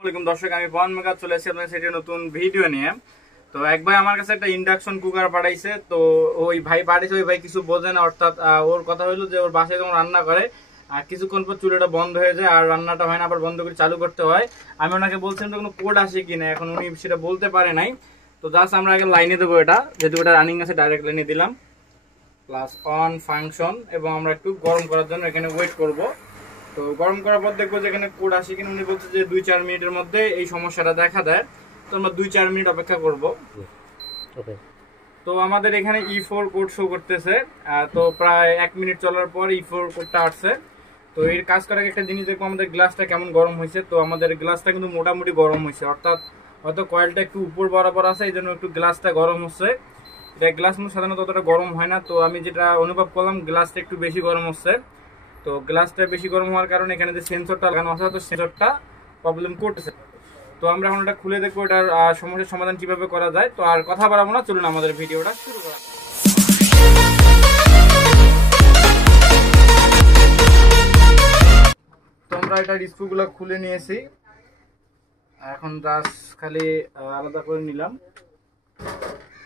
আসসালামু দর্শক, আমি পवन মেঘা চলে এসেছি আপনাদের সাথে নতুন ভিডিও নিয়ে। তো এক ভাই আমার কাছে একটা ইন্ডাকশন কুকার পাঠাইছে। তো ওই ভাই পাঠিয়েছে, ওই ভাই কিছু বোঝে না। অর্থাৎ ওর কথা হলো যে ওর বাসায় যখন রান্না করে আর কিছুক্ষণ পর চুলাটা বন্ধ হয়ে যায় আর রান্নাটা হয় না, আবার বন্ধ করে চালু করতে হয়। আমি ওনাকে বলছিলাম কোনো কোড আসে কিনা, এখন উনি সেটা বলতে পারে নাই। তো জাস্ট আমরা আগে লাইনে দেবো, এটা যেহেতু এটা রানিং আছে ডাইরেক্ট লাইনে দিলাম, প্লাস অন ফাংশন, এবং আমরা একটু গরম করার জন্য এখানে ওয়েট করব। তো গরম করার পর দেখবো যে এখানে কোড আসে কিনা। উনি বলছে যে 2-4 মিনিটের মধ্যে এই সমস্যাটা দেখা দেয়। তো আমরা 2-4 মিনিট অপেক্ষা করব। তো আমাদের এখানে E4 কোড শো করতেছে। তো প্রায় 1 মিনিট চলার পর E4 কোডটা আসছে। তো এর কাজ করার একটা জিনিস দেখবো আমাদের গ্লাসটা কেমন গরম হয়েছে। তো আমাদের গ্লাসটা কিন্তু মোটামুটি গরম হয়েছে, অর্থাৎ হয়তো কয়েলটা একটু উপর বরাবর আছে, এই জন্য একটু গ্লাসটা গরম হচ্ছে। এটা গ্লাস সাধারণত অতটা গরম হয় না। তো আমি যেটা অনুভব করলাম, গ্লাসটা একটু বেশি গরম হচ্ছে। তো গ্লাসটা বেশি গরম হওয়ার কারণে এখানে যে সেন্সরটা লাগানো আছে, তো সেন্সরটা প্রবলেম করতেছে। তো আমরা এখন এটা খুলে দেখবো এটার সমস্যার সমাধান কিভাবে করা যায়। তো আর কথা বাড়াবো না, চলুন আমাদের ভিডিওটা শুরু করা যাক। তো আমরা এটার স্ক্রুগুলো খুলে নিয়েছি, এখন জাস্ট খালি আলাদা করে নিলাম।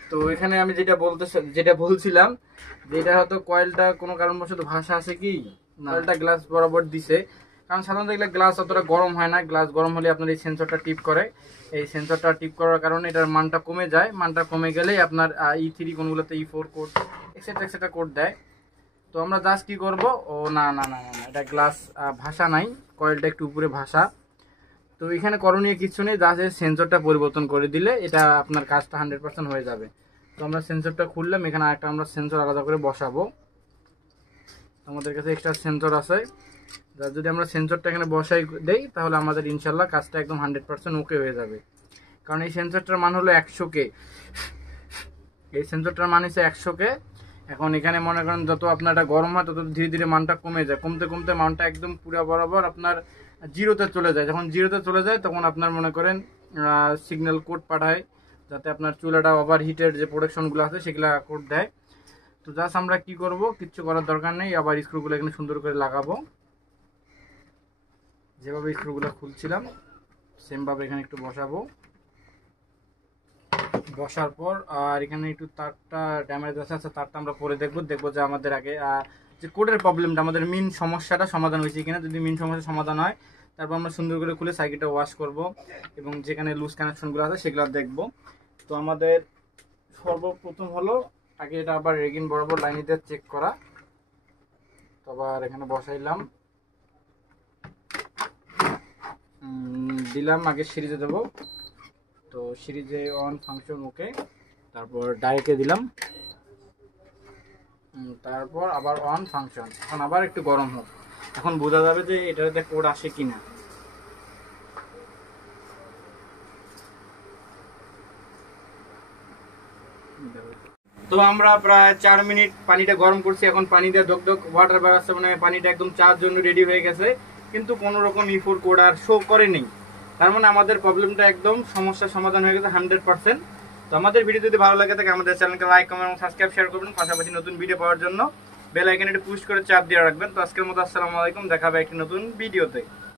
তো এখানে আমি যেটা বলছিলাম যে এটা হয়তো কয়েলটা কোনো কারণবশত ভাসা আছে কি না, কয়েলটা গ্লাস বরাবর দিছে। কারণ সাধারণত এগুলো গ্লাস অতটা গরম হয় না, গ্লাস গরম হলে আপনার এই সেন্সরটা টিপ করে। এই সেন্সরটা টিপ করার কারণে এটার মানটা কমে যায়। মানটা কমে গেলেই আপনার E3 কোনগুলোতে E4 code etcetera code দেয়। তো আমরা জাস্ট কি করব, ও না না না না এটা গ্লাস ভাসা নাই, কয়েলটা একটু উপরে ভাসা। তো এখানে করণীয় কিছু নেই, জাস্ট সেন্সরটা পরিবর্তন করে দিলে এটা আপনার কাজটা 100% হয়ে যাবে। তো আমরা সেন্সরটা খুললাম, এখানে আরেকটা আমরা সেন্সর আলাদা করে বসাবো। আমাদের কাছে এক্সট্রা সেন্সর আছে, যদি আমরা সেন্সরটা এখানে বসাই দেই তাহলে আমাদের ইনশাল্লাহ কাজটা একদম 100% ওকে হয়ে যাবে। কারণ এই সেন্সরটার মান হলো 100K, এই সেন্সরটার মান হচ্ছে 100K। এখন এখানে মনে করেন যত আপনার এটা গরম হয় তত ধীরে ধীরে মানটা কমে যায়, কমতে কমতে মানটা একদম পুরো বরাবর আপনার জিরোতে চলে যায়। যখন জিরোতে চলে যায় তখন আপনার মনে করেন সিগন্যাল কোড পাঠায়, যাতে আপনার চুলাটা ওভার হিটের যে প্রোটেকশনগুলো আছে সেগুলো কোড দেয়। তো জাস্ট আমরা কি করব, কিচ্ছু করার দরকার নেই, আবার স্ক্রুগুলো এখানে সুন্দর করে লাগাবো। যেভাবে স্ক্রুগুলো খুলছিলাম সেমভাবে এখানে একটু বসাবো। বসার পর আর এখানে একটু তারটা ড্যামেজ আছে, তারটা আমরা পরে দেখবো যে আমাদের আগে যে কোডের প্রবলেমটা, আমাদের মেন সমস্যাটা সমাধান হয়েছে কিনা। যদি মেন সমস্যা সমাধান হয় তারপর আমরা সুন্দর করে খুলে সাইকেলটা ওয়াশ করব এবং যেখানে লুজ কানেকশনগুলো আছে সেগুলো দেখব। তো আমাদের সর্বপ্রথম হলো আগে এটা আবার রেগিন বরাবর লাইন দিয়ে চেক করা। তো আবার এখানে বসাইলাম, দিলাম, আগে সিরিজে দেবো। তো সিরিজে অন ফাংশন ওকে, তারপর ডাইরেক্টে দিলাম, তারপর আবার অন ফাংশন। এখন আবার একটু গরম হোক, এখন বোঝা যাবে যে এটাতে কোড আসে কিনা। তো আমরা প্রায় 4 মিনিট পানিটা গরম করছি, এখন পানি দিয়ে ধক ওয়াটার ব্যবস্থা, মানে পানিটা একদম চার জন্য রেডি হয়ে গেছে, কিন্তু কোনো রকম E4 কোড আর শো করেনি। তার মানে আমাদের প্রবলেমটা একদম সমস্যার সমাধান হয়ে গেছে 100%। তো আমাদের ভিডিও যদি ভালো লাগে থাকে আমাদের চ্যানেলকে লাইক, কমেন্ট এবং সাবস্ক্রাইব শেয়ার করবেন। পাশাপাশি নতুন ভিডিও পাওয়ার জন্য বেল আইকনে একটু পুশ করে চাপ দিয়ে রাখবেন। তো আজকের মতো আসসালামু আলাইকুম, দেখা হবে একটি নতুন ভিডিওতে।